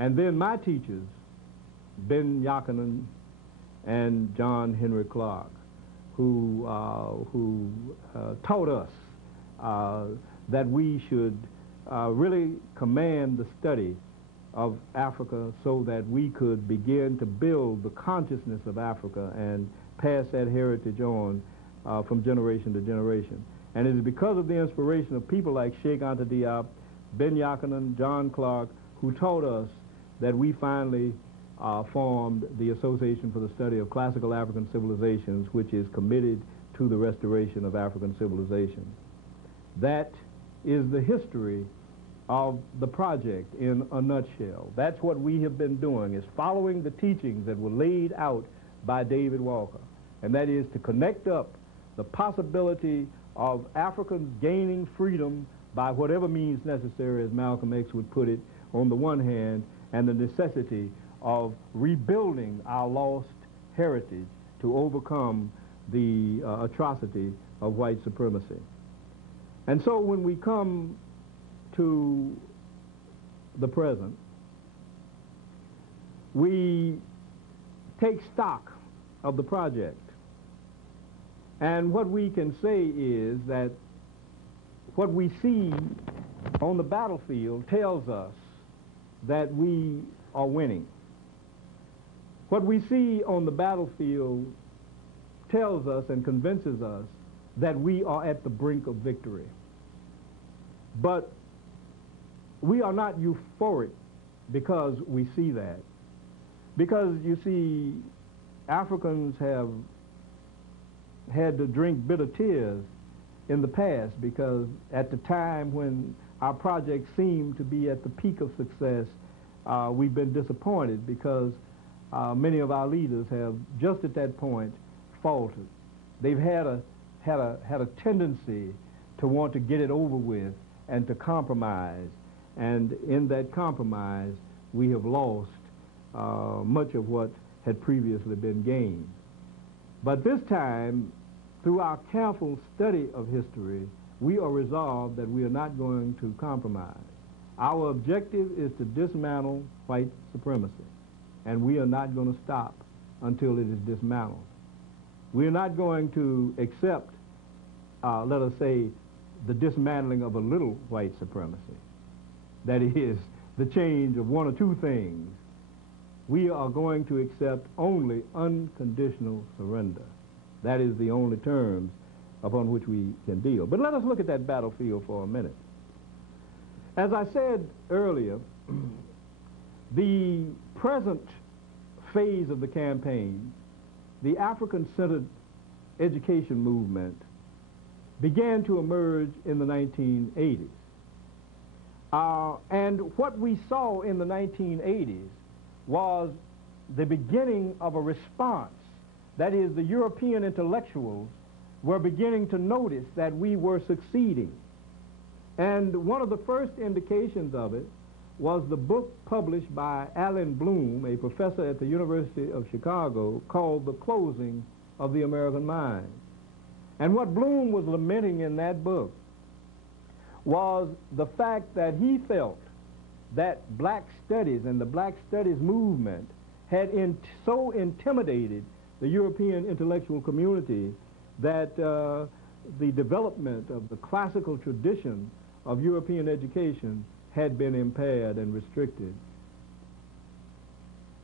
And then my teachers, Ben Yakinen and John Henry Clark, who taught us that we should really command the study of Africa so that we could begin to build the consciousness of Africa and pass that heritage on from generation to generation. And it is because of the inspiration of people like Sheikh Anta Diop, Ben Yakinen, John Clark, who taught us that we finally formed the Association for the Study of Classical African Civilizations, which is committed to the restoration of African civilization. That is the history of the project in a nutshell. That's what we have been doing, is following the teachings that were laid out by David Walker, and that is to connect up the possibility of Africans gaining freedom by whatever means necessary, as Malcolm X would put it, on the one hand, and the necessity of rebuilding our lost heritage to overcome the atrocity of white supremacy. And so when we come to the present, we take stock of the project. And what we can say is that what we see on the battlefield tells us that we are winning. What we see on the battlefield tells us and convinces us that we are at the brink of victory. But we are not euphoric because we see that. Because, you see, Africans have had to drink bitter tears in the past, because at the time when our project seemed to be at the peak of success, we've been disappointed because many of our leaders have just at that point faltered. They've had a tendency to want to get it over with and to compromise, and in that compromise we have lost much of what had previously been gained. But this time, through our careful study of history, we are resolved that we are not going to compromise. Our objective is to dismantle white supremacy, and we are not going to stop until it is dismantled. We are not going to accept, let us say, the dismantling of a little white supremacy. That is, the change of one or two things. We are going to accept only unconditional surrender. That is the only terms upon which we can deal. But let us look at that battlefield for a minute. As I said earlier, the present phase of the campaign, the African-centered education movement, began to emerge in the 1980s. And what we saw in the 1980s was the beginning of a response. That is, the European intellectuals were beginning to notice that we were succeeding. And one of the first indications of it was the book published by Alan Bloom, a professor at the University of Chicago, called The Closing of the American Mind. And what Bloom was lamenting in that book was the fact that he felt that black studies and the black studies movement had so intimidated the European intellectual community that the development of the classical tradition of European education had been impaired and restricted.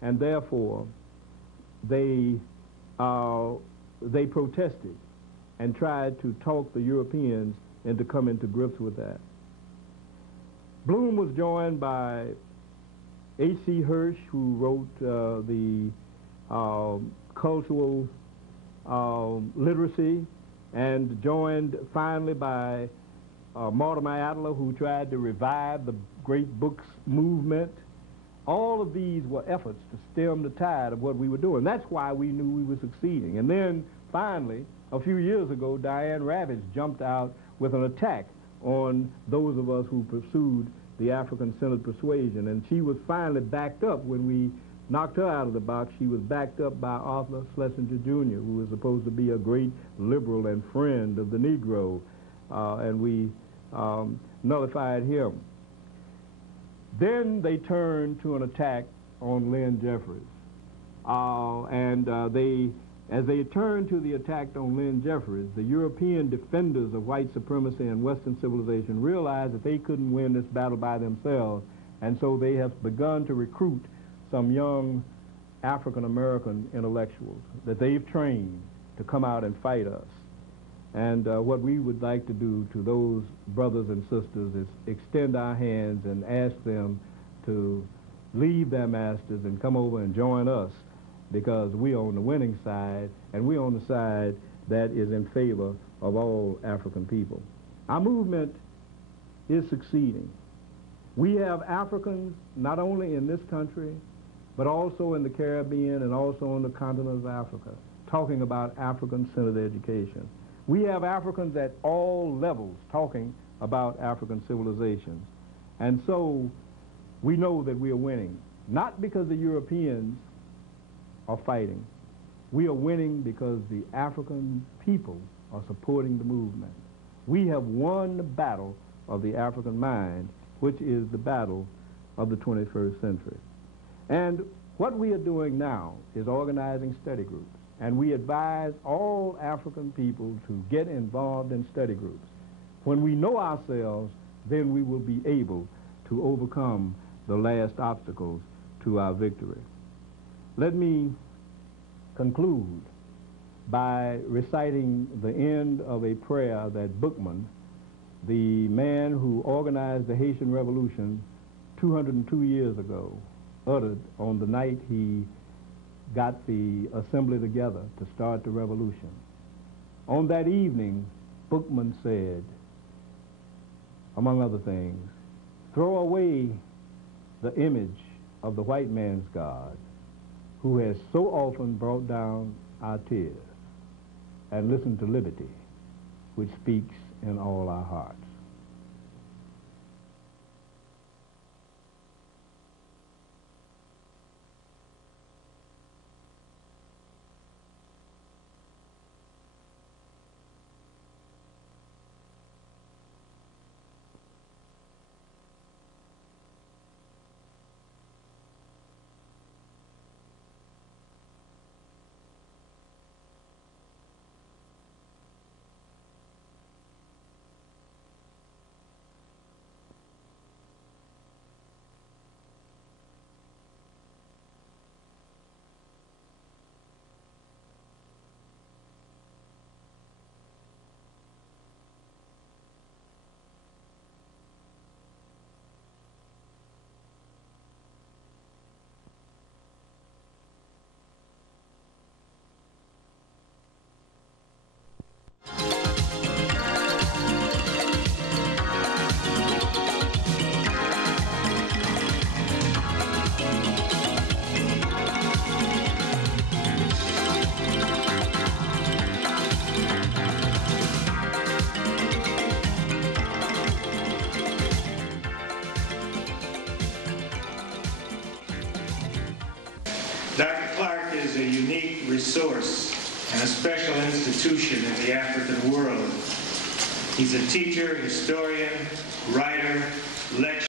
And therefore, they protested and tried to talk the Europeans into coming to grips with that. Bloom was joined by H.C. Hirsch, who wrote the cultural literacy, and joined finally by Mortimer Adler, who tried to revive the great books movement. All of these were efforts to stem the tide of what we were doing. That's why we knew we were succeeding. And then finally, a few years ago, Diane Ravitch jumped out with an attack on those of us who pursued the African-centered persuasion, and she was finally backed up. When we knocked her out of the box, she was backed up by Arthur Schlesinger Jr., who was supposed to be a great liberal and friend of the Negro, and we nullified him. Then they turned to an attack on Lynn Jeffries. As they turned to the attack on Lynn Jeffries, the European defenders of white supremacy and Western civilization realized that they couldn't win this battle by themselves, and so they have begun to recruit some young African-American intellectuals that they've trained to come out and fight us. And what we would like to do to those brothers and sisters is extend our hands and ask them to leave their masters and come over and join us, because we're on the winning side, and we're on the side that is in favor of all African people. Our movement is succeeding. We have Africans not only in this country, but also in the Caribbean and also on the continent of Africa, talking about African-centered education. We have Africans at all levels talking about African civilizations. And so we know that we are winning, not because the Europeans are fighting. We are winning because the African people are supporting the movement. We have won the battle of the African mind, which is the battle of the 21st century. And what we are doing now is organizing study groups, and we advise all African people to get involved in study groups. When we know ourselves, then we will be able to overcome the last obstacles to our victory. Let me conclude by reciting the end of a prayer that Bookman, the man who organized the Haitian Revolution 202 years ago, uttered on the night he got the assembly together to start the revolution. On that evening, Bookman said, among other things, "Throw away the image of the white man's God, who has so often brought down our tears, and listen to liberty, which speaks in all our hearts." Dr. Clark is a unique resource and a special institution in the African world. He's a teacher, historian, writer, lecturer.